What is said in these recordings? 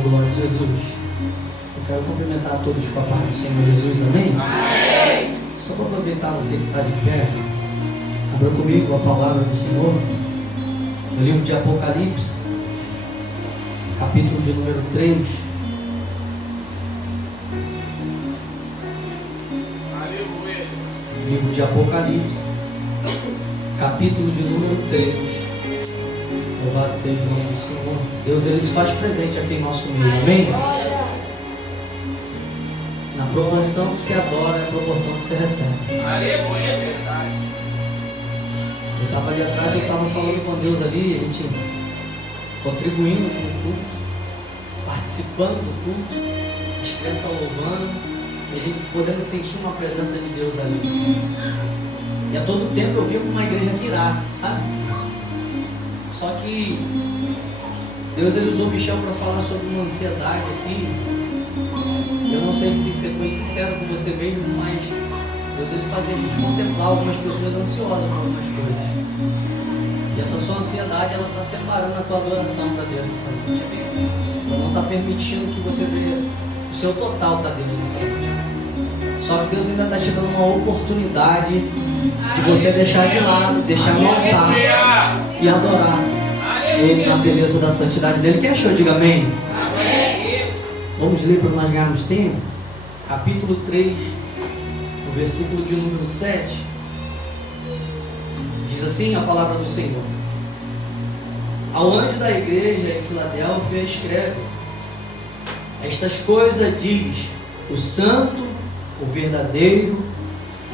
Glória a Jesus. Eu quero cumprimentar a todos com a paz do Senhor Jesus, amém? Amém. Só para aproveitar você que está de pé, abra comigo a palavra do Senhor no livro de Apocalipse, capítulo de número 3. Aleluia. Livro de Apocalipse, capítulo de número 3. Louvado seja o nome do Senhor. Deus, Ele se faz presente aqui em nosso meio, amém? Na proporção que se adora, é a proporção que se recebe. Aleluia, é verdade. Eu estava ali atrás, eu estava falando com Deus ali, a gente contribuindo com o culto, participando do culto, as crianças louvando, e a gente podendo sentir uma presença de Deus ali. E a todo tempo eu via como uma igreja virasse, sabe? Só que Deus, Ele usou Michel para falar sobre uma ansiedade aqui. Eu não sei se você foi sincero com você mesmo, mas Deus, Ele fazia a gente contemplar algumas pessoas ansiosas por algumas coisas. E essa sua ansiedade, ela está separando a tua adoração para Deus nessa noite. Ela não está permitindo que você dê o seu total para Deus nessa noite. Só que Deus ainda está te dando uma oportunidade de você deixar de lado, deixar no altar e adorar Ele na beleza da santidade dele. Quem achou? Diga amém. Amém. Vamos ler para nós ganharmos tempo. Capítulo 3, o versículo de número 7. Diz assim a palavra do Senhor: ao anjo da igreja em Filadélfia escreve: estas coisas diz o santo, o verdadeiro,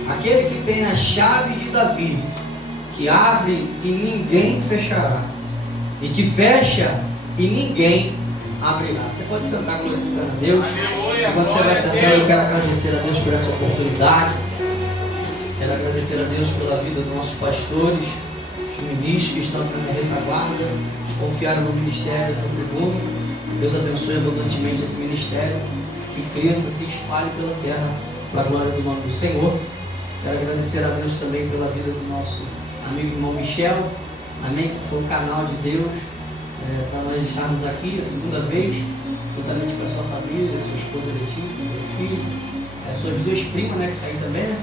aquele que tem a chave de Davi, que abre e ninguém fechará, e que fecha e ninguém abrirá. Você pode sentar glorificando a Deus. Aleluia. Enquanto você vai sentando, eu quero agradecer a Deus por essa oportunidade. Quero agradecer a Deus pela vida dos nossos pastores, os ministros que estão na minha retaguarda, confiaram no ministério dessa tribuna. Deus abençoe abundantemente esse ministério, que cresça, se espalhe pela terra, para a glória do nome do Senhor. Quero agradecer a Deus também pela vida do nosso amigo irmão Michel, amém, que foi um canal de Deus para nós estarmos aqui a segunda vez, juntamente com a sua família, sua esposa Letícia, seu filho, suas duas primas, né, que está aí também, né?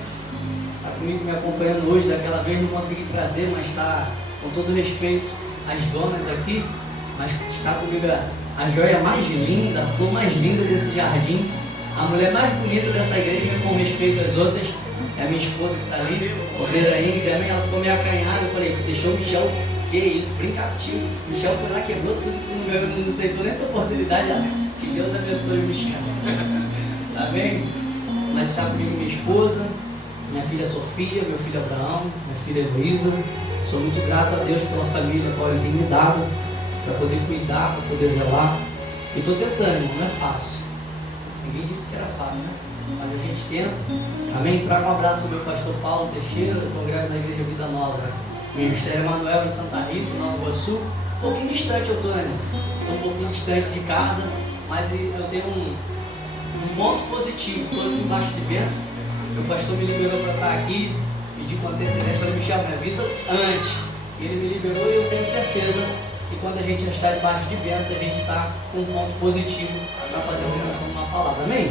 Está comigo me acompanhando hoje. Daquela vez não consegui trazer, mas está, com todo respeito, as donas aqui, mas está comigo a joia mais linda, a flor mais linda desse jardim, a mulher mais bonita dessa igreja, com respeito às outras, é a minha esposa que está ali, obreira Ingrid, amém? Ela ficou meio acanhada, eu falei, tu deixou o Michel, que isso, brincar contigo. O Michel foi lá, quebrou tudo, tu não aceitou nem a tua oportunidade, que Deus abençoe o Michel, amém? Mas está comigo minha esposa, minha filha Sofia, meu filho Abraão, minha filha Heloísa. Sou muito grato a Deus pela família qual Ele tem me dado, para poder cuidar, para poder zelar. E estou tentando, irmão, não é fácil. Ninguém disse que era fácil, né? Mas a gente tenta. Amém? Traga um abraço ao meu pastor Paulo Teixeira, eu congrego na Igreja Vida Nova, Ministério Emanuel em Santa Rita, em Nova Iguaçu. Um pouquinho distante eu estou, né? Estou um pouquinho distante de casa, mas eu tenho um ponto positivo. Estou aqui embaixo de bênção. Meu pastor me liberou para estar aqui, pedi com antecedência, falei, Michel, me avisa antes. Ele me liberou e eu tenho certeza que quando a gente está debaixo de bênção, a gente está com um ponto positivo para fazer uma menção numa palavra, amém?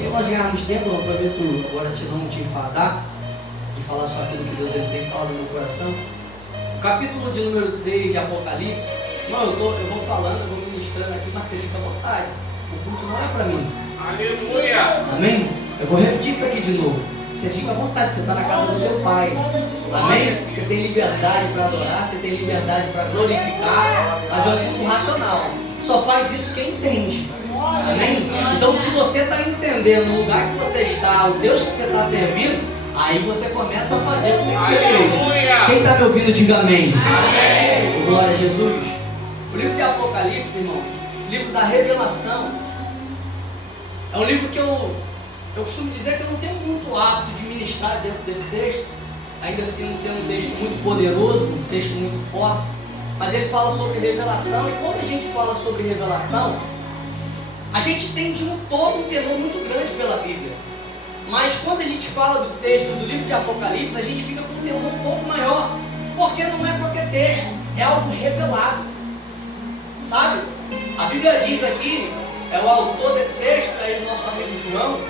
Então nós ganharmos tempo, eu prometo agora não te enfadar e falar só aquilo que Deus ele tem falado no meu coração. O capítulo de número 3 de Apocalipse, não, eu vou falando, eu vou ministrando aqui, mas você fica à vontade, o culto não é para mim. Aleluia. Amém? Eu vou repetir isso aqui de novo. Você fica à vontade, você está na casa do teu Pai. Amém? Você tem liberdade para adorar, você tem liberdade para glorificar, mas é um culto racional. Só faz isso quem entende. Amém? Então, se você está entendendo o lugar que você está, o Deus que você está servindo, aí você começa a fazer o que tem que ser feito. Quem está me ouvindo, diga amém. Amém. Glória a Jesus. O livro de Apocalipse, irmão, livro da revelação, é um livro que eu costumo dizer que eu não tenho muito hábito de ministrar dentro desse texto, ainda assim sendo um texto muito poderoso, um texto muito forte, mas ele fala sobre revelação, e quando a gente fala sobre revelação, a gente tem de um todo um temor muito grande pela Bíblia, mas quando a gente fala do texto do livro de Apocalipse, a gente fica com um temor um pouco maior, porque não é qualquer texto, é algo revelado. Sabe? A Bíblia diz aqui, o autor desse texto é o nosso amigo João.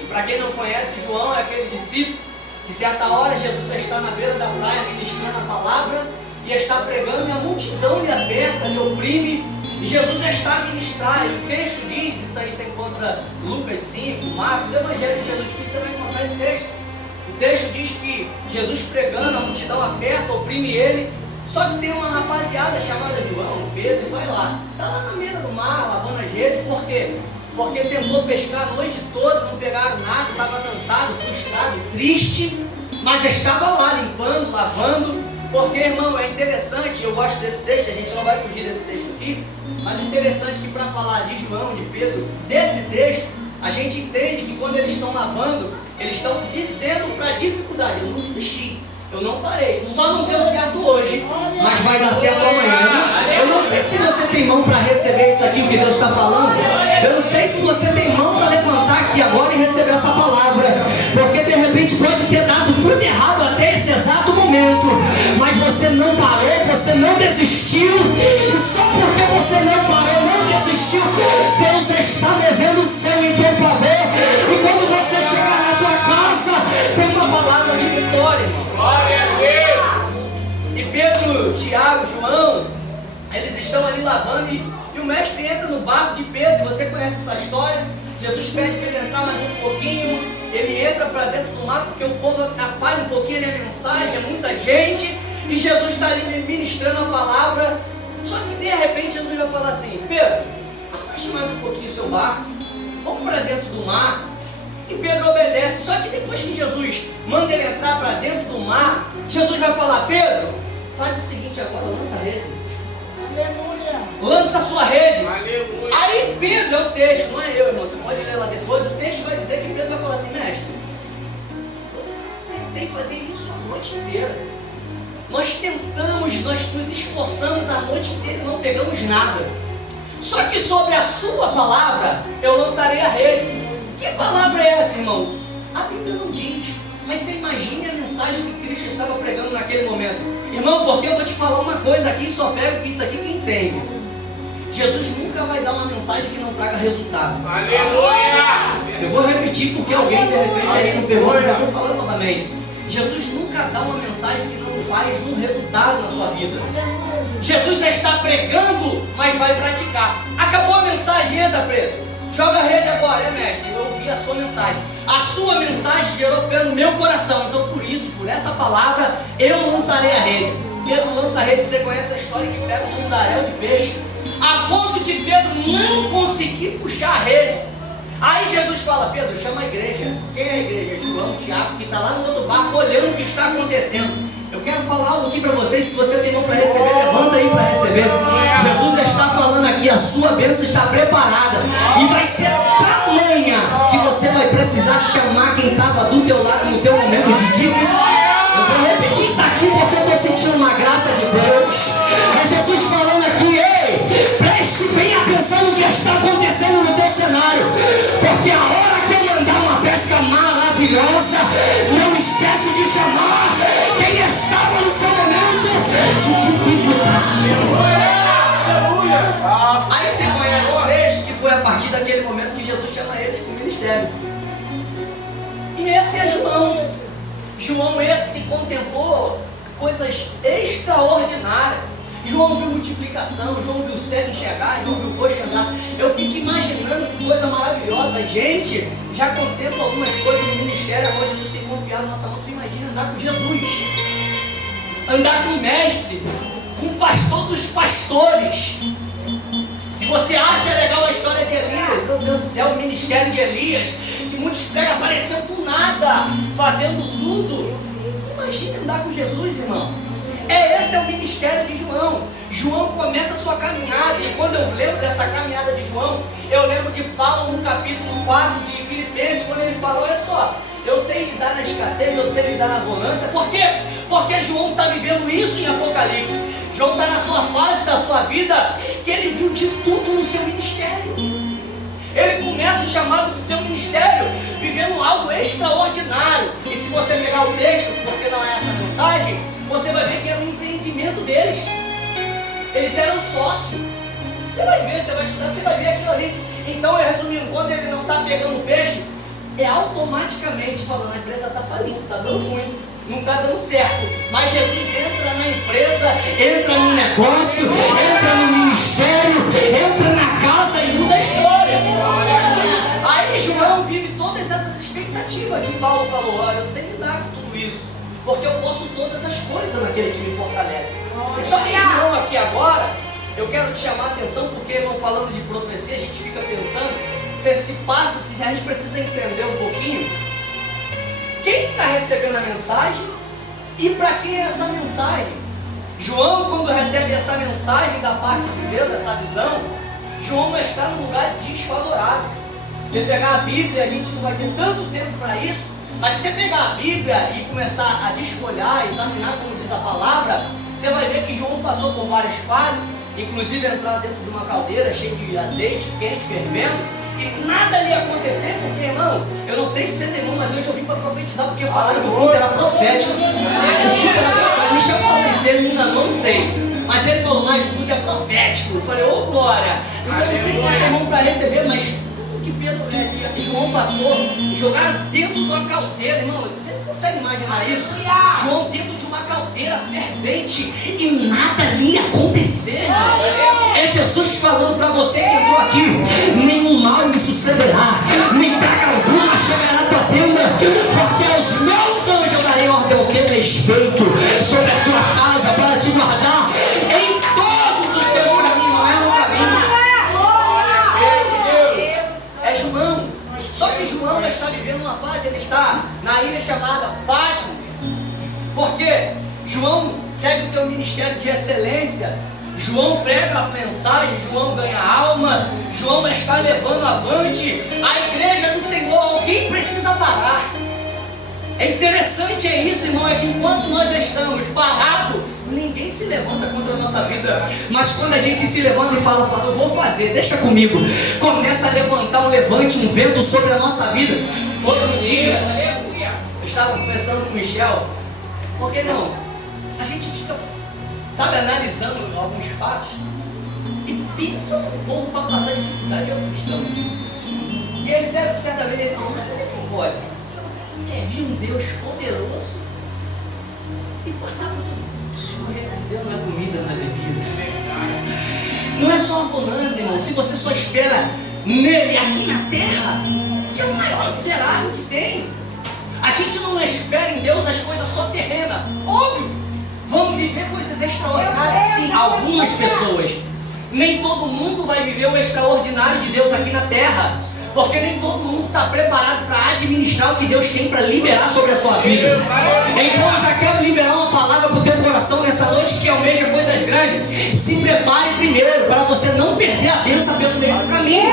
E para quem não conhece, João é aquele discípulo que certa hora Jesus está na beira da praia ministrando a palavra e está pregando e a multidão lhe aperta, lhe oprime. E Jesus está a ministrar, e o texto diz, isso aí você encontra Lucas 5, Marcos, o Evangelho de Jesus Cristo, você vai encontrar esse texto. O texto diz que Jesus pregando, a multidão aperta, oprime ele. Só que tem uma rapaziada chamada João, Pedro, vai lá. Está lá na beira do mar, lavando as redes. Por quê? Porque tentou pescar a noite toda, não pegaram nada, estava cansado, frustrado, triste. Mas estava lá limpando, lavando. Porque, irmão, é interessante, eu gosto desse texto, a gente não vai fugir desse texto aqui. Mas é interessante que para falar de João, de Pedro, desse texto, a gente entende que quando eles estão lavando, eles estão dizendo para a dificuldade: eu não desisti, eu não parei, só não deu certo hoje, mas vai dar certo amanhã. Eu não sei se você tem mão para receber isso aqui que Deus está falando. Eu não sei se você tem mão para levantar aqui agora e receber essa palavra, porque de repente pode ter dado tudo errado até esse exato momento, mas você não parou, você não desistiu, e só porque você não parou, não desistiu, Deus está movendo o céu em teu favor. E quando você chegar na tua casa, tem uma palavra de vitória, irmão. Glória a Deus! E Pedro, Tiago, João, eles estão ali lavando e o mestre entra no barco de Pedro. E você conhece essa história? Jesus pede para ele entrar mais um pouquinho. Ele entra para dentro do mar porque o povo atrapalha um pouquinho a mensagem, é muita gente. E Jesus está ali ministrando a palavra. Só que de repente Jesus vai falar assim: Pedro, afaste mais um pouquinho o seu barco, vamos para dentro do mar. E Pedro obedece. Só que depois que Jesus manda ele entrar para dentro do mar, Jesus vai falar: Pedro, faz o seguinte agora, lança a rede. Aleluia. Lança a sua rede. Aleluia! Aí Pedro, é o texto, não é eu, irmão, você pode ler lá depois. O texto vai dizer que Pedro vai falar assim: mestre, eu tentei fazer isso a noite inteira. Nós tentamos, nós nos esforçamos a noite inteira e não pegamos nada. Só que sobre a sua palavra eu lançarei a rede. Que palavra é essa, irmão? A Bíblia não diz, mas você imagine a mensagem que Cristo estava pregando naquele momento. Irmão, porque eu vou te falar uma coisa aqui, só pega isso aqui que entende. Jesus nunca vai dar uma mensagem que não traga resultado. Aleluia! Eu vou repetir porque alguém de repente aí não pegou, mas eu vou falar novamente. Jesus nunca dá uma mensagem que não faz um resultado na sua vida. Jesus já está pregando, mas vai praticar. Acabou a mensagem, entra, Pedro. Joga a rede agora, mestre? Eu ouvi a sua mensagem. A sua mensagem gerou fé no meu coração. Então por isso, por essa palavra, eu lançarei a rede. Pedro lança a rede. Você conhece a história que pega um mundaréu de peixe, a ponto de Pedro não conseguir puxar a rede. Aí Jesus fala: Pedro, chama a igreja. Quem é a igreja? João, Tiago, que está lá no outro barco olhando o que está acontecendo. Eu quero falar algo aqui para vocês. Se você tem mão para receber, levanta aí para receber. Jesus está falando aqui: a sua bênção está preparada e vai ser tamanha que você vai precisar chamar quem estava do teu lado no teu momento de dívida. Eu vou repetir isso aqui porque eu estou sentindo uma graça de Deus. É Jesus falando aqui: ei, preste bem atenção no que está acontecendo no teu cenário, porque a hora que eu mandar uma pesca maravilhosa, não esquece de chamar quem estava no seu momento de dificuldade. Aí você conhece o texto que foi a partir daquele momento que Jesus chama eles para o ministério. E esse é João. João esse que contemplou coisas extraordinárias. João viu multiplicação, João viu o cego enxergar, João viu o coxo andar. Eu fico imaginando que coisa maravilhosa. A gente já contempla algumas coisas no ministério, agora Jesus tem confiado na nossa mão. Tu imagina andar com Jesus, andar com o mestre, com o pastor dos pastores. Se você acha legal a história de Elias, meu Deus do céu, o ministério de Elias, que muitos pegam aparecendo do nada, fazendo tudo. Imagina andar com Jesus, irmão. Esse é o ministério de João. João começa a sua caminhada, e quando eu lembro dessa caminhada de João, eu lembro de Paulo no capítulo 4 de Filipenses, quando ele fala: olha só, eu sei lidar na escassez, eu sei lidar na bonança. Por quê? Porque João está vivendo isso em Apocalipse. João está na sua fase da sua vida que ele viu de tudo no seu ministério. Ele começa o chamado do teu ministério vivendo algo extraordinário. E se você pegar o texto, porque não é essa mensagem, você vai ver que era um empreendimento deles. Eles eram sócios. Você vai ver, você vai estudar, você vai ver aquilo ali. Então, resumindo, quando ele não está pegando peixe, é automaticamente falando, a empresa está falindo, está dando ruim, não está dando certo. Mas Jesus entra na empresa, entra no negócio, entra no ministério, entra na casa e muda a história. Aí João vive todas essas expectativas que Paulo falou, olha, eu sei lidar com tudo isso, porque eu posso todas as coisas naquele que me fortalece. Só que João aqui agora, eu quero te chamar a atenção, porque, irmão, falando de profecia, a gente fica pensando, se a gente precisa entender um pouquinho quem está recebendo a mensagem e para quem é essa mensagem. João, quando recebe essa mensagem da parte de Deus, essa visão, João está num lugar desfavorável. Se você pegar a Bíblia, a gente não vai ter tanto tempo para isso, mas se você pegar a Bíblia e começar a desfolhar, examinar como diz a palavra, você vai ver que João passou por várias fases, inclusive entrar dentro de uma caldeira cheia de azeite quente, fervendo, e nada lhe acontecer, porque, irmão, eu não sei se você tem irmão, mas hoje eu vim para profetizar, porque falaram que o culto era profético. O culto era profético, me chamou de ser, ele me enganou, não sei. Mas ele falou, mas o culto é profético. Eu falei, ô glória! Então eu não sei se você tem irmão para receber, mas tudo que Pedro e João passou, jogaram dentro de uma caldeira, irmão, você não consegue imaginar isso? João dentro de uma caldeira fervente e nada lhe acontecer. É Jesus falando para você que entrou aqui, nenhum mal lhe sucederá, nem praga alguma chegará à tua tenda, porque aos meus anjos eu darei ordem ao teu respeito sobre a tua casa para te guardar em todos os teus caminhos. Não é um caminho, é João. Só que João está vivendo uma fase, ele está na ilha chamada Patmos. Por quê? João segue o teu ministério de excelência, João prega a mensagem, João ganha alma, João está levando avante a igreja do Senhor. Alguém precisa parar. É interessante isso, irmão, é que enquanto nós estamos parados, ninguém se levanta contra a nossa vida. Mas quando a gente se levanta e fala, eu vou fazer, deixa comigo, começa a levantar um levante, um vento sobre a nossa vida. Outro dia, eu estava conversando com o Michel, porque não, a gente fica, sabe, analisando alguns fatos e pensa um pouco para passar dificuldade ao cristão. E ele deve, certa vez, ele falou, mas como é que pode servir um Deus poderoso e passar por tudo? Deus não é comida, não é bebida. Não é só uma bonança, irmão. Se você só espera nele aqui na terra, você é o maior miserável que tem. A gente não espera em Deus as coisas só terrenas. Óbvio, vamos viver coisas extraordinárias, sim. Algumas pessoas. Nem todo mundo vai viver o extraordinário de Deus aqui na terra, porque nem todo mundo está preparado para administrar o que Deus tem para liberar sobre a sua vida. Então eu já quero liberar uma palavra para o teu coração nessa noite, que almeja coisas grandes. Se prepare primeiro para você não perder a bênção pelo meio do caminho.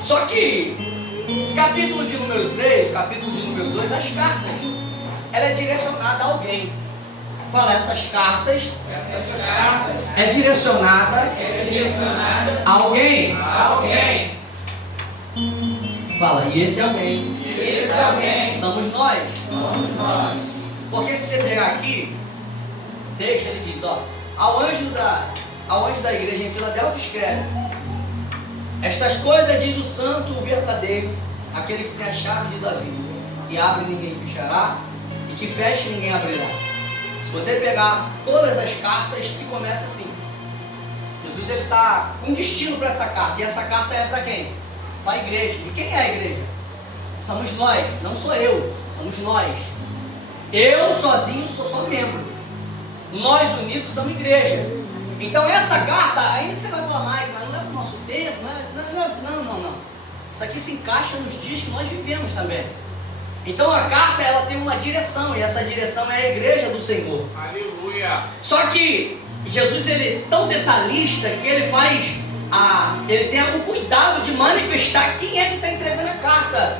Só que esse capítulo de número 3, capítulo de número 2, as cartas, ela é direcionada a alguém. Fala, essas cartas é direcionada a alguém. Fala, e esse alguém somos nós. Porque se você pegar aqui, deixa, ele diz, ó, ao anjo da igreja em Filadélfia escreve: estas coisas diz o santo, o verdadeiro, aquele que tem a chave de Davi, que abre e ninguém fechará, e que fecha e ninguém abrirá. Se você pegar todas as cartas, se começa assim. Jesus, ele está com destino para essa carta, e essa carta é para quem? Para a igreja. E quem é a igreja? Somos nós, não sou eu, somos nós. Eu sozinho sou só membro, nós unidos somos igreja. Então essa carta, aí você vai falar, mas não é para o nosso tempo, não. Isso aqui se encaixa nos dias que nós vivemos também. Então a carta, ela tem uma direção, e essa direção é a igreja do Senhor. Aleluia. Só que Jesus, ele é tão detalhista que ele ele tem o cuidado de manifestar quem é que está entregando a carta.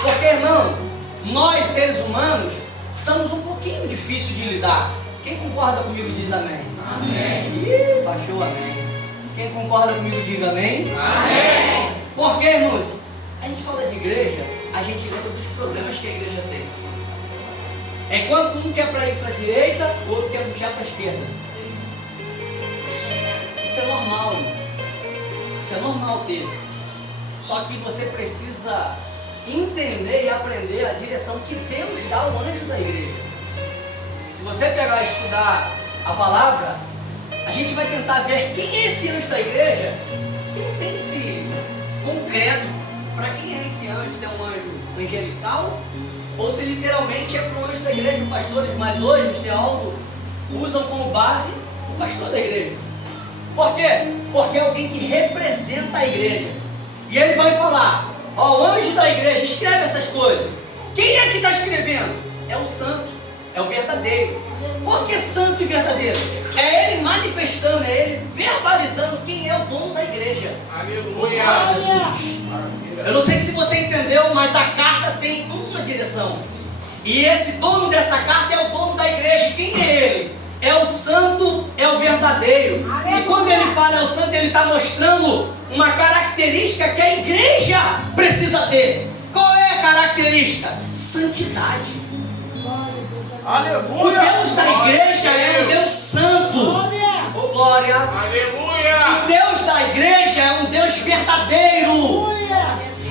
Porque, irmão, nós seres humanos somos um pouquinho difícil de lidar. Quem concorda comigo diz amém. Amém. Ih, baixou amém. Quem concorda comigo diga amém. Amém. Porque, irmãos, a gente fala de igreja, a gente lembra dos problemas que a igreja tem. Enquanto um quer para ir para a direita, o outro quer puxar para a esquerda. Isso é normal, irmão. Isso é normal ter. Só que você precisa entender e aprender a direção que Deus dá ao anjo da igreja. Se você pegar e estudar a palavra, a gente vai tentar ver quem é esse anjo da igreja. E não tem esse concreto para quem é esse anjo, se é um anjo angelical ou se literalmente é para o anjo da igreja, os pastores. Mas hoje os teólogos usam como base o pastor da igreja. Por quê? Porque é alguém que representa a igreja. E ele vai falar: ó, o anjo da igreja escreve essas coisas. Quem é que está escrevendo? É o santo, é o verdadeiro. Por que santo e verdadeiro? É ele manifestando, é ele verbalizando quem é o dono da igreja. Aleluia. Jesus. Eu não sei se você entendeu, mas a carta tem uma direção. E esse dono dessa carta é o dono da igreja. Quem é ele? É o santo, é o verdadeiro. E quando ele fala é o santo, ele está mostrando uma característica que a igreja precisa ter. Qual é a característica? Santidade. Aleluia. O Deus da igreja é um Deus santo. Oh, glória. Aleluia. O Deus da igreja é um Deus verdadeiro.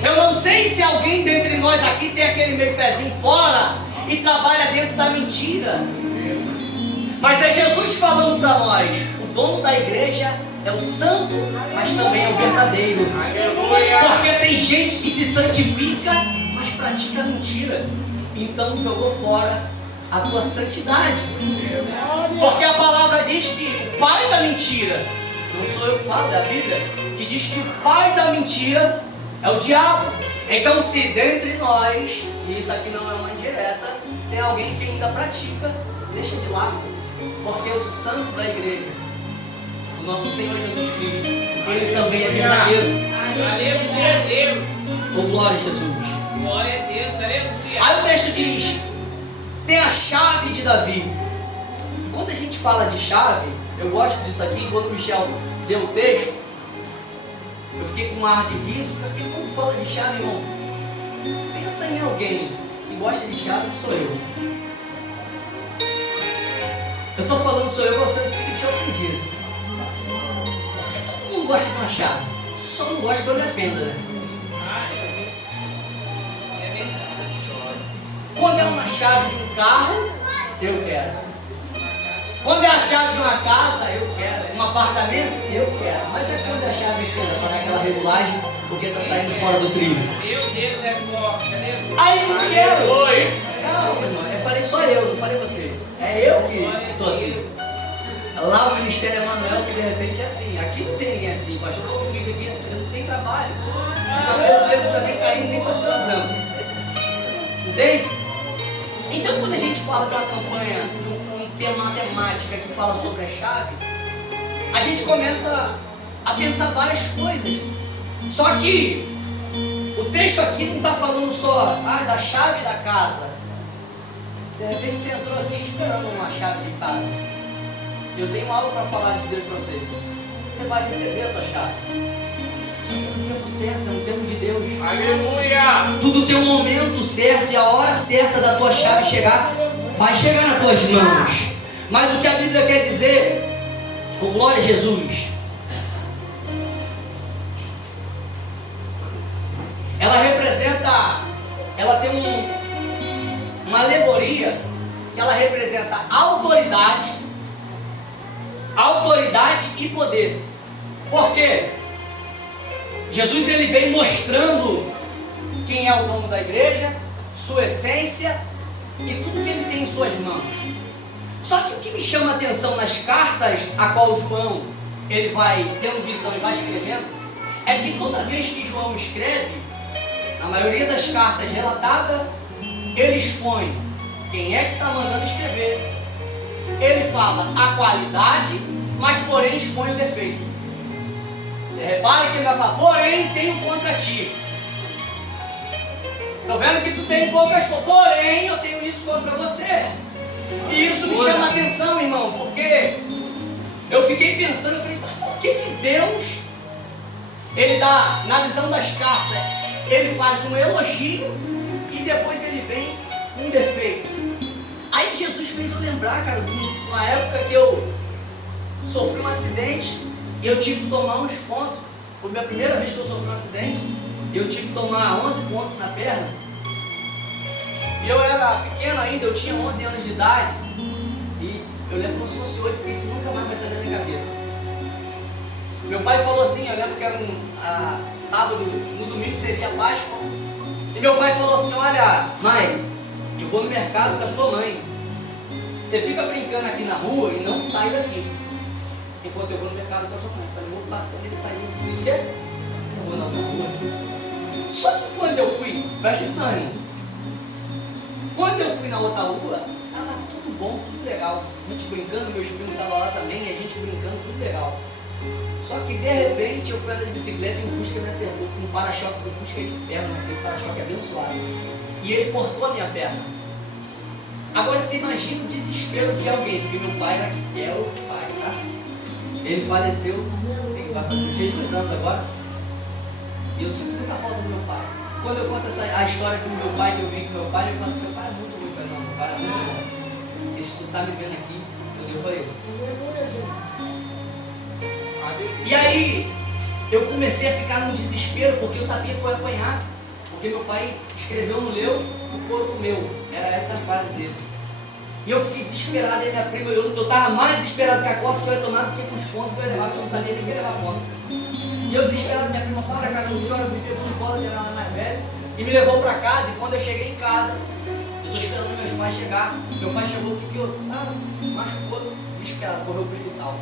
Eu não sei se alguém dentre nós aqui tem aquele meio pezinho fora e trabalha dentro da mentira. Mas é Jesus falando para nós: o dono da igreja é o santo, mas também é o verdadeiro. Aleluia. Porque tem gente que se santifica, mas pratica mentira. Então jogou fora a tua santidade. Porque a palavra diz que o pai da mentira, não sou eu que falo, é a Bíblia, que diz que o pai da mentira é o diabo. Então, se dentre nós, e isso aqui não é uma indireta, tem alguém que ainda pratica, deixa de lado. Porque o santo da igreja, o nosso Senhor Jesus Cristo, ele também é verdadeiro. Aleluia, Deus. Oh, glória a Jesus. Glória a Deus, aleluia. Aí o texto diz: tem a chave de Davi. Quando a gente fala de chave, eu gosto disso aqui. Quando o Michel deu o texto, eu fiquei com um ar de riso, porque quando fala de chave, irmão, pensa em alguém que gosta de chave, que sou eu. Eu estou falando sou eu, você se sentir ofendido. Porque todo mundo gosta de uma chave, só não gosta que eu defenda, né? É verdade. Quando é uma chave de um carro, eu quero. Quando é a chave de uma casa, eu quero. Um apartamento, eu quero. Mas é quando é a chave fenda para dar aquela regulagem, porque está saindo fora do trilho. Meu Deus é forte, aleluia. Aí eu não quero. Aleluia. Calma, irmão. Eu falei só eu, não falei vocês. É eu que sou assim. Lá o Ministério Emanuel, que de repente é assim. Aqui não tem ninguém assim. O pastor falou comigo aqui, eu não tenho trabalho. O cabelo dele não está nem caindo, nem está ficando branco. Entende? Então, quando a gente fala de uma campanha, de uma temática que fala sobre a chave, a gente começa a pensar várias coisas. Só que o texto aqui não está falando só da chave da casa. De repente você entrou aqui esperando uma chave de casa. Eu tenho algo para falar de Deus para você. Você vai receber a tua chave. Só que é no tempo certo, é no tempo de Deus. Aleluia. Tudo tem um momento certo e a hora certa da tua chave chegar, vai chegar nas tuas mãos. Mas o que a Bíblia quer dizer, oh, glória a Jesus, ela representa, ela tem uma alegoria que ela representa autoridade e poder. Por quê? Jesus ele vem mostrando quem é o dono da igreja, sua essência e tudo que ele tem em suas mãos. Só que o que me chama a atenção nas cartas a qual João ele vai tendo visão e vai escrevendo, é que toda vez que João escreve, na maioria das cartas relatadas, ele expõe quem é que está mandando escrever. Ele fala a qualidade, mas porém expõe o defeito. Você repara que ele vai falar, porém tenho contra ti. Estou vendo que tu tem poucas coisas, porém eu tenho isso contra você. E isso me chama a atenção, irmão, porque eu fiquei pensando, eu falei, por que Deus, ele dá, na visão das cartas, ele faz um elogio e depois ele vem com um defeito. Aí Jesus fez eu lembrar, cara, de uma época que eu sofri um acidente e eu tive que tomar uns pontos. Foi a minha primeira vez que eu sofri um acidente. Eu tive que tomar 11 pontos na perna. E eu era pequeno ainda, eu tinha 11 anos de idade. E eu lembro como se fosse hoje, porque isso nunca mais vai sair da minha cabeça. Meu pai falou assim, eu lembro que era sábado, no domingo seria Páscoa. E meu pai falou assim, olha, mãe, eu vou no mercado com a sua mãe. Você fica brincando aqui na rua e não sai daqui. Enquanto eu vou no mercado com a sua mãe. Eu falei, opa, quando ele saiu, eu fiz o quê? Eu vou na outra rua. Só que quando eu fui, presta atenção, irmão. Quando eu fui na outra rua, tava tudo bom, tudo legal. A gente brincando, meus primos estavam lá também, e a gente brincando, tudo legal. Só que de repente eu fui andar de bicicleta e um Fusca me acertou. Um para-choque do Fusca de ferro, aquele para-choque abençoado. E ele cortou a minha perna. Agora você imagina o desespero de alguém, porque meu pai é o pai, tá? Ele faleceu, ele vai fazer, fez 2 anos agora. E eu sinto muita falta do meu pai. Quando eu conto a história com meu pai, que eu vi com meu pai, ele fala assim, meu pai é muito ruim. Eu falei, não, meu pai é muito bom. Porque se tu tá me vendo aqui, eu foi eu. E aí, eu comecei a ficar num desespero, porque eu sabia que eu ia apanhar. Porque meu pai escreveu no leu, o couro comeu. Era essa a frase dele. E eu fiquei desesperado, aí minha prima, eu estava mais desesperado que a coça que eu ia tomar, porque com os pontos eu ia levar, porque eu não sabia nem que ia levar ponto. E eu desesperado, minha prima, para, cara, não chora, me pegou no colo, que era ela mais velha, e me levou para casa. E quando eu cheguei em casa, eu estou esperando meus pais chegar. Meu pai chegou, o que houve? Machucou, desesperado, correu para o hospital.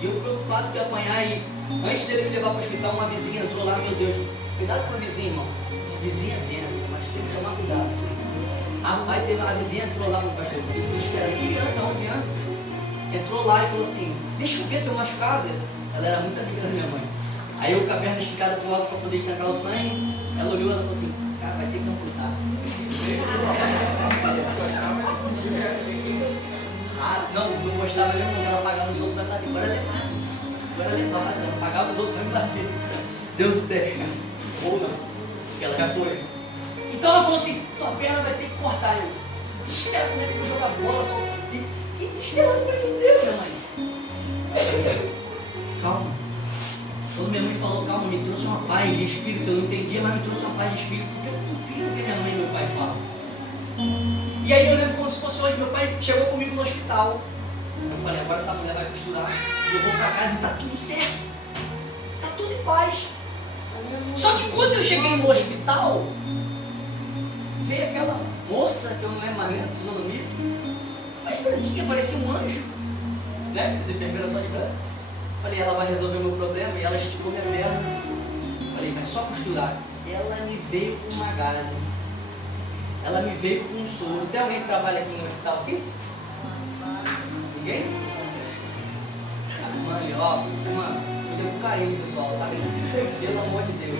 E eu preocupado que ia apanhar, e antes dele me levar para o hospital, uma vizinha entrou lá, meu Deus, cuidado com a vizinha, irmão. Vizinha é benção, mas tem que tomar cuidado. Rapaz, a vizinha entrou lá no pastor, fiquei desesperado, criança, 11 anos, entrou lá e falou assim, deixa eu ver teu machucado. Ela era muito amiga da minha mãe. Aí eu com a perna esticada pro alto para poder estancar o sangue, ela olhou e ela falou assim, cara, vai ter que amputar. Não gostava mesmo, não, ela pagava os outros para me bater. Agora é levado, pagava os outros para me bater. Deus o tenha. Ou não, porque ela já foi. Então ela falou assim, tua perna vai ter que cortar. Eu desesperado, como é que eu jogar bola, só que desesperado, por meu Deus, minha mãe. Calma. Quando minha mãe falou calma, me trouxe uma paz de espírito. Eu não entendia, mas me trouxe uma paz de espírito, porque eu confio no que minha mãe e meu pai falam. E aí eu lembro como se fosse hoje, meu pai chegou comigo no hospital. Eu falei, agora essa mulher vai costurar, eu vou pra casa e tá tudo certo. Tá tudo em paz. Só que quando eu cheguei no hospital, veio aquela moça, que eu não lembro mais nem a fisionomia, mas branquinha, parecia um anjo, né? As enfermeiras só de branco. Falei, ela vai resolver o meu problema, e ela esticou minha perna. Falei, vai só costurar. Ela me veio com uma gaze, ela me veio com um soro. Tem alguém que trabalha aqui no hospital aqui? Ninguém? A irmã ali, ó, me deu com carinho, pessoal, tá? Pelo amor de Deus.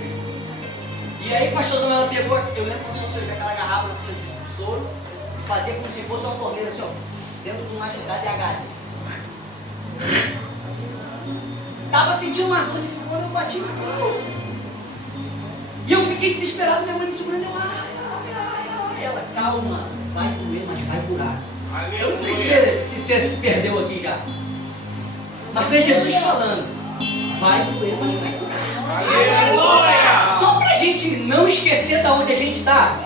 E aí, pastorzão, ela pegou, eu lembro como se fosse aquela garrafa assim, de soro, e fazia como se fosse uma torneira assim, ó, dentro de uma machucado e a gás. Tava sentindo uma dor de quando eu bati no carro. E eu fiquei desesperado, minha mãe me segurando, ai. Ela, calma, vai doer, mas vai curar. Eu não sei se você se perdeu aqui já. Mas é Jesus falando, vai doer, mas vai curar. Aleluia! Só pra gente não esquecer de onde a gente está.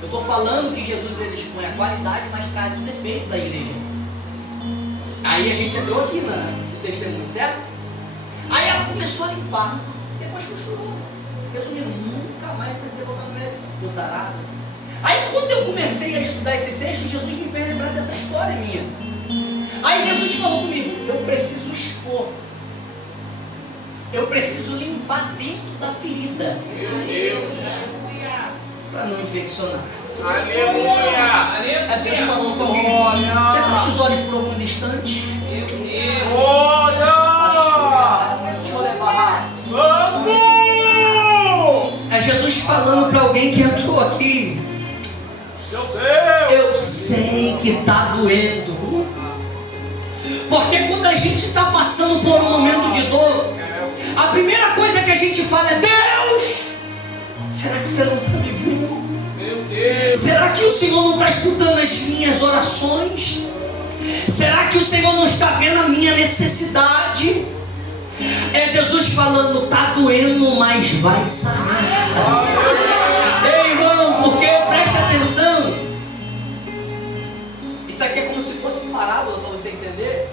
Eu estou falando que Jesus ele expõe a qualidade, mas traz o defeito da igreja. Aí a gente entrou aqui no testemunho, certo? Aí ela começou a limpar, depois costurou. Resumindo, nunca mais precisei voltar no médico, tô sarado. Aí quando eu comecei a estudar esse texto, Jesus me fez lembrar dessa história minha. Aí Jesus falou comigo, eu preciso expor. Eu preciso limpar dentro da ferida. Meu Deus! Para não infeccionar-se. Aleluia! É Deus falando com alguém aqui. Você fecha os olhos por alguns instantes. Meu Deus! Deixa eu levar. É Jesus falando para alguém que entrou aqui. Eu sei que está doendo. Porque quando a gente está passando por um momento de dor, a primeira coisa que a gente fala é: Deus, será que você não está me vendo? Meu Deus. Será que o Senhor não está escutando as minhas orações? Será que o Senhor não está vendo a minha necessidade? É Jesus falando, tá doendo, mas vai sarar. Ei, irmão, porque preste atenção. Isso aqui é como se fosse parábola para você entender.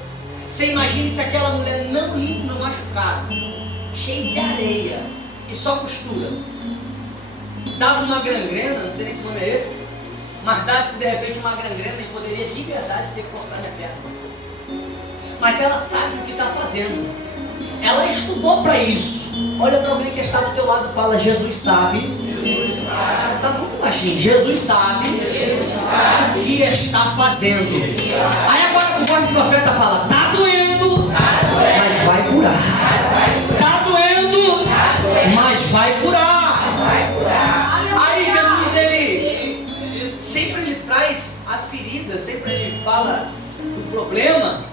Você imagine se aquela mulher não limpa, não machucada, cheia de areia e só costura. Dava uma gangrena, não sei nem se o nome é esse, mas dá-se de repente uma gangrena e poderia de verdade ter que cortar minha perna. Mas ela sabe o que está fazendo. Ela estudou para isso. Olha para alguém que está do teu lado e fala, Jesus sabe. Está muito baixinho. Jesus sabe o que está fazendo. Aí agora com voz do profeta fala, está doendo, mas vai curar. Está doendo, mas vai curar. Aí Jesus, ele sempre traz a ferida, sempre ele fala do problema.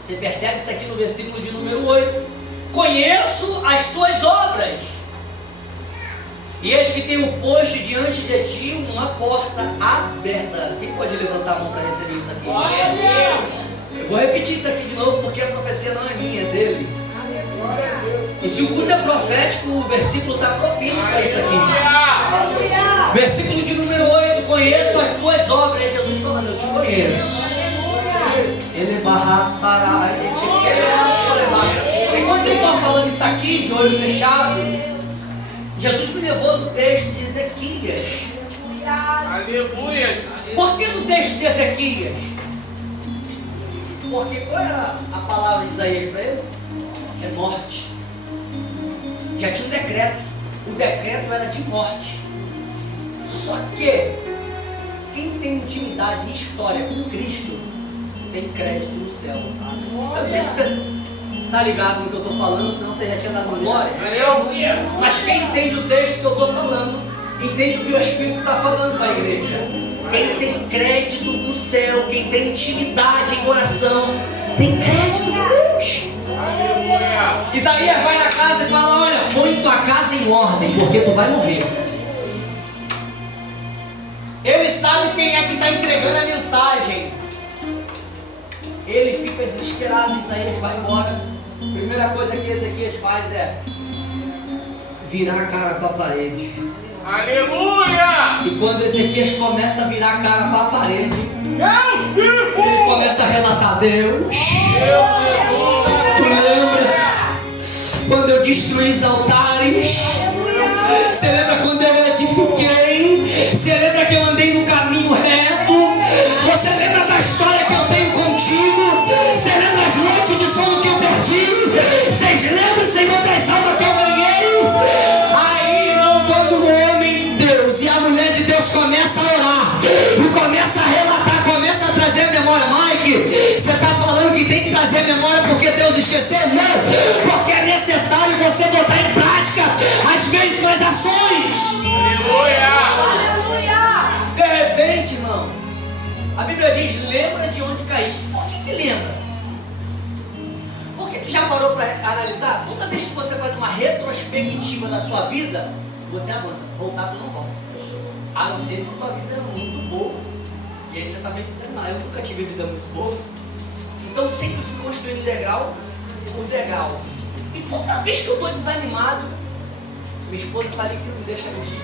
Você percebe isso aqui no versículo de número 8. Conheço as tuas obras, e eis que tenho posto diante de ti uma porta aberta. Quem pode levantar a mão para receber isso aqui? Eu vou repetir isso aqui de novo, porque a profecia não é minha, é dele. E se o culto é profético, o versículo está propício para isso aqui. Versículo de número 8. Conheço as tuas obras. É Jesus falando, eu te conheço. Ele barra enquanto ele está falando isso aqui, de olho fechado, Jesus me levou no texto de Ezequias. Aleluia. Por que no texto de Ezequias? Porque qual era a palavra de Isaías para ele? É morte. Já tinha um decreto. O decreto era de morte. Só que quem tem intimidade e história com Cristo tem crédito no céu. Eu não sei se você está ligado no que eu estou falando, senão você já tinha dado glória. Mas quem entende o texto que eu estou falando, entende o que o Espírito está falando para a igreja. Quem tem crédito no céu, quem tem intimidade em oração, tem crédito com Deus. Aleluia. Isaías vai na casa e fala, olha, põe tua casa em ordem, porque tu vai morrer. Ele sabe quem é que está entregando a mensagem. Ele fica desesperado, Isaías vai embora. Primeira coisa que Ezequias faz é virar a cara para a parede. Aleluia. E quando Ezequias começa a virar a cara para a parede, ele começa a relatar, Deus, tu lembra quando eu destruí os altares? Você lembra quando eu edifiquei? Você lembra que eu andei no caminho reto? Você lembra da história que eu tenho contigo? Você lembra das noites de sono que eu perdi? Vocês lembram, Senhor, das almas que eu ganhei? Aí, irmão, quando o homem de Deus e a mulher de Deus começa a orar e começa a relatar, começa a trazer memória, Mike, você está falando que tem que trazer memória porque Deus esqueceu? Não, porque é necessário você botar em prática as mesmas ações. Aleluia. De repente, irmão, a Bíblia diz, lembra de onde caíste. Por que lembra? Porque tu já parou para analisar? Toda vez que você faz uma retrospectiva da sua vida, você avança. Voltar, tu não volta. A não ser se tua vida é muito boa. E aí você está meio dizendo, não, eu nunca tive vida muito boa. Então sempre fui construindo degrau por degrau. E toda vez que eu estou desanimado, minha esposa está ali que não deixa mentir.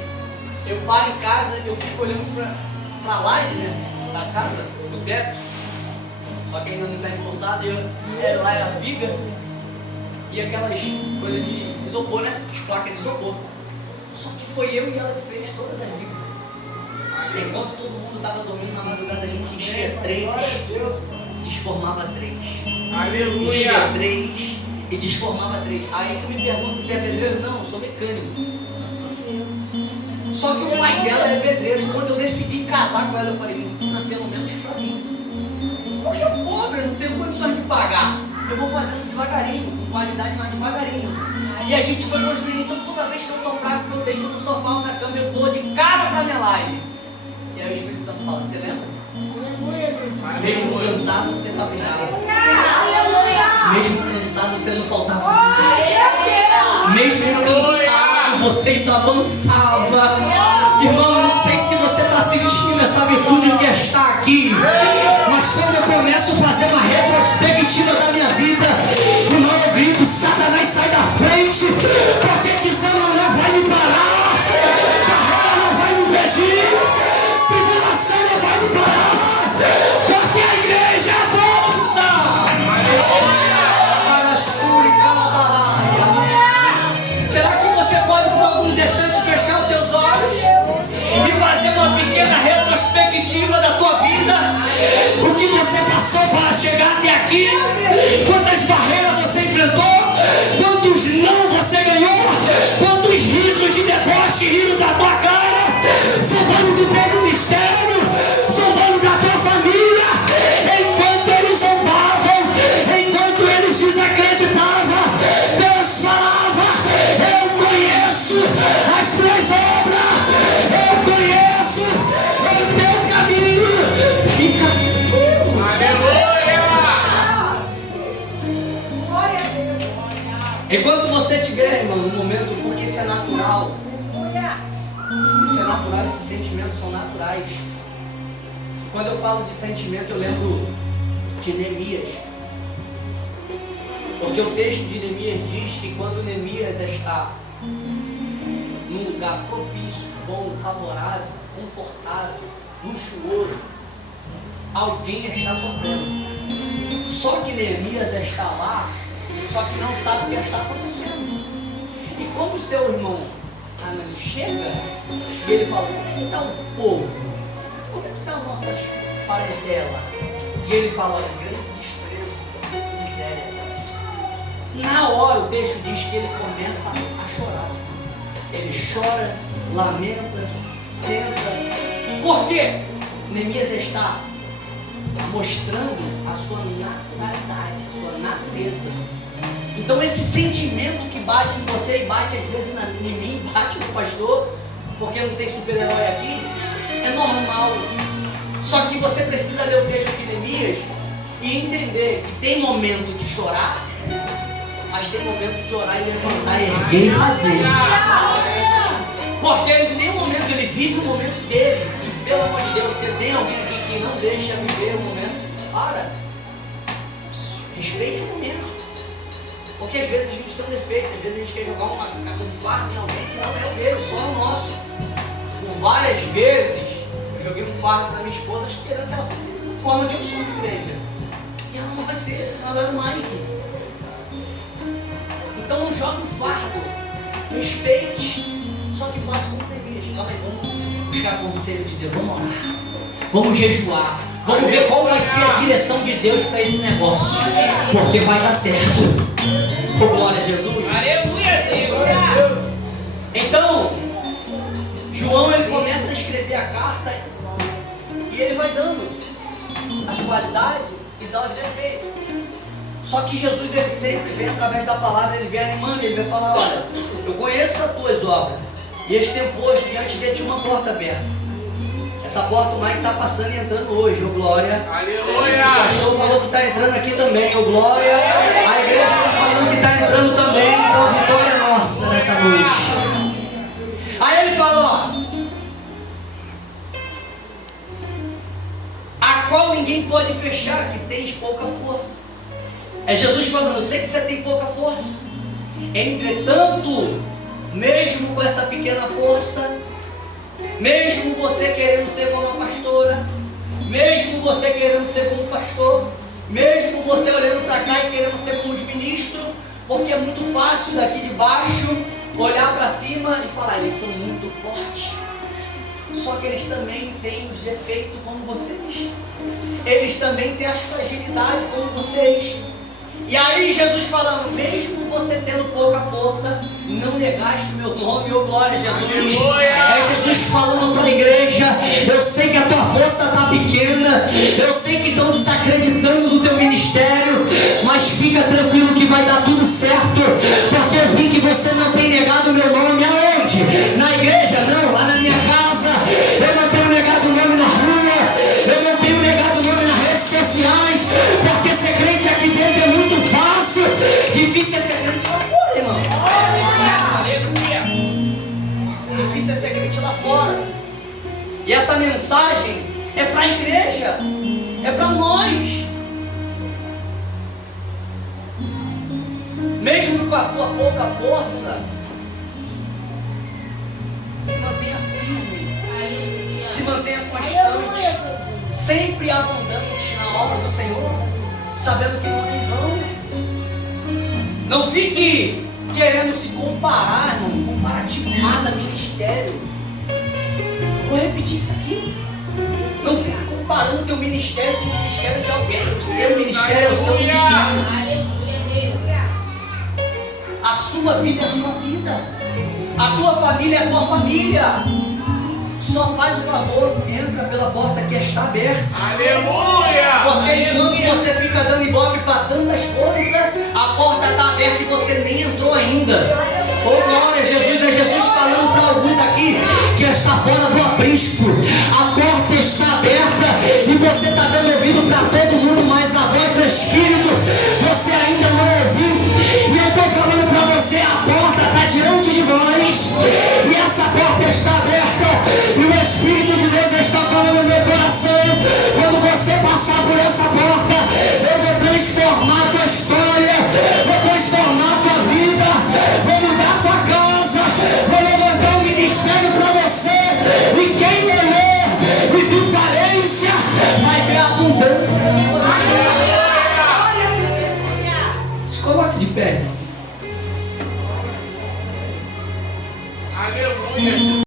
Eu paro em casa, eu fico olhando para a laje, né, da casa, do teto. Só que ainda não está embolsado, e lá é a viga e aquelas coisas de isopor, né? As placas de isopor. Só que foi eu e ela que fez todas as vigas. Enquanto todo mundo estava dormindo na madrugada, a gente enchia 3, desformava 3. Aleluia. Enchia 3 e desformava 3. Aí tu me pergunta se é pedreiro? Não, eu sou mecânico. Só que o pai dela é pedreiro. E quando eu decidi casar com ela, eu falei, me ensina pelo menos pra mim. Porque eu pobre, eu não tenho condições de pagar. Eu vou fazendo devagarinho, com qualidade, mas devagarinho. E a gente foi construindo. Então toda vez que eu estou fraco, que eu deito no sofá ou na cama, eu dou de cara pra minha live. E aí o Espírito Santo fala, você lembra? Mesmo cansado, você fabricava. Mesmo cansado, você não faltava. Mesmo cansado, vocês avançava. Irmão, eu não sei se você está sentindo essa virtude que está aqui, mas quando eu começo a fazer uma retrospectiva da minha vida, irmão, eu grito: Satanás, sai da frente, porque desânimo não vai me parar, carreira não vai me impedir, tribulação não vai me parar, porque a igreja avança. Será que você pode, por alguns instantes, fechar os teus olhos e fazer uma pequena retrospectiva da tua vida? O que você passou para chegar até aqui? Quantas barreiras você enfrentou? Quantos não você ganhou? Quantos risos de deboche riram da tua cara? Zombando do teu ministério, zombando da tua família. Enquanto eles zombavam, enquanto eles desacreditavam, Deus falava: eu conheço as tuas obras, eu conheço o teu caminho. Fica tranquilo. Aleluia! Enquanto você tiver, irmão, no momento, porque isso é natural. Isso é natural, esses sentimentos são naturais. Quando eu falo de sentimento, eu lembro de Neemias. Porque o texto de Neemias diz que quando Neemias está num lugar propício, bom, favorável, confortável, luxuoso, alguém está sofrendo. Só que Neemias está lá, só que não sabe o que está acontecendo. E quando o seu irmão Anani chega e ele fala: como é que está o povo? Como é que está a nossa parentela? E ele fala: grande desprezo, miséria. Na hora o texto diz que ele começa a chorar. Ele chora, lamenta, senta. Por quê? Neemias está mostrando a sua naturalidade, a sua natureza. Então esse sentimento que bate em você e bate às vezes em mim, bate no pastor, porque não tem super-herói aqui, é normal. Só que você precisa ler o texto de Neemias e entender que tem momento de chorar, mas tem momento de orar e levantar, erguer e fazer. Porque ele tem um momento, ele vive o momento dele. E pelo amor de Deus, você tem alguém aqui que não deixa viver o momento, para. Respeite o momento. Porque às vezes a gente tem um defeito, às vezes a gente quer jogar um fardo em alguém que não é o dele, só o nosso. Por várias vezes eu joguei um fardo na minha esposa, querendo que ela fosse da forma que eu sou na igreja. E ela não vai ser, senão ela era o Mike. Então não jogue o fardo, respeite, só que faça como Neemias. Calma aí, vamos buscar conselho de Deus, vamos orar, vamos jejuar, vamos ver qual vai ser a direção de Deus para esse negócio, porque vai dar certo. Oh, glória a Jesus. Aleluia, Deus! Então, João ele começa a escrever a carta e ele vai dando as qualidades e dá os defeitos. Só que Jesus ele sempre vem através da palavra, ele vem animando, ele vem falar: olha, eu conheço as tuas obras e este tem posto diante de ti uma porta aberta. Essa porta o Mike está passando e entrando hoje, ô glória. Aleluia! O pastor falou que está entrando aqui também, ô glória. A igreja está falando que está entrando também, então a vitória é nossa nessa noite. Aí ele fala: ó, a qual ninguém pode fechar, que tens pouca força. É Jesus falando: eu sei que você tem pouca força, entretanto, mesmo com essa pequena força, mesmo você querendo ser como a pastora, mesmo você querendo ser como pastor, mesmo você olhando para cá e querendo ser como os ministros, porque é muito fácil daqui de baixo olhar para cima e falar: eles são muito fortes. Só que eles também têm os defeitos como vocês, eles também têm as fragilidades como vocês. E aí Jesus falando: mesmo você tendo pouca força, não negaste o meu nome, ô glória a Jesus. É Jesus falando para a igreja: eu sei que a tua força está pequena, eu sei que estão desacreditando do teu ministério, mas fica tranquilo que vai dar tudo certo, porque eu vi que você não tem negado o meu nome. Aonde? Na igreja? Não, lá na minha casa. Eu não tenho negado o nome na rua, eu não tenho negado o nome nas redes sociais, porque ser crente aqui dentro é muito fácil, difícil é ser crente lá fora, irmão. Aleluia! E essa mensagem é para a igreja, é para nós. Mesmo com a tua pouca força, se mantenha firme, se mantenha constante, sempre abundante na obra do Senhor, sabendo que não é em vão. Não fique querendo se comparar, irmão. Comparativo mata ministério. Vou repetir isso aqui. Não fique comparando o teu ministério com o ministério de alguém. O seu ministério é o seu ministério. A sua vida é a sua vida. A tua família é a tua família. Só faz o favor, entra pela porta que está aberta. Aleluia! Porque enquanto você fica dando ibope para tantas coisas, a porta está aberta e você nem entrou ainda. Oh glória, Jesus é Jesus falando para alguns aqui que está fora do aprisco. A porta está aberta e você está dando ouvido para todo mundo, mas a voz do Espírito você ainda não ouviu. E eu estou falando para você, a porta está diante de nós e essa porta está aberta. E o Espírito de Deus está falando no meu coração. Quando você passar por essa porta, eu vou transformar a tua história, vou transformar a tua vida, vou mudar a tua casa, vou levantar um ministério para você. E quem olhou e viu falência, vai ver a abundância. Se coloque de pé. Aleluia!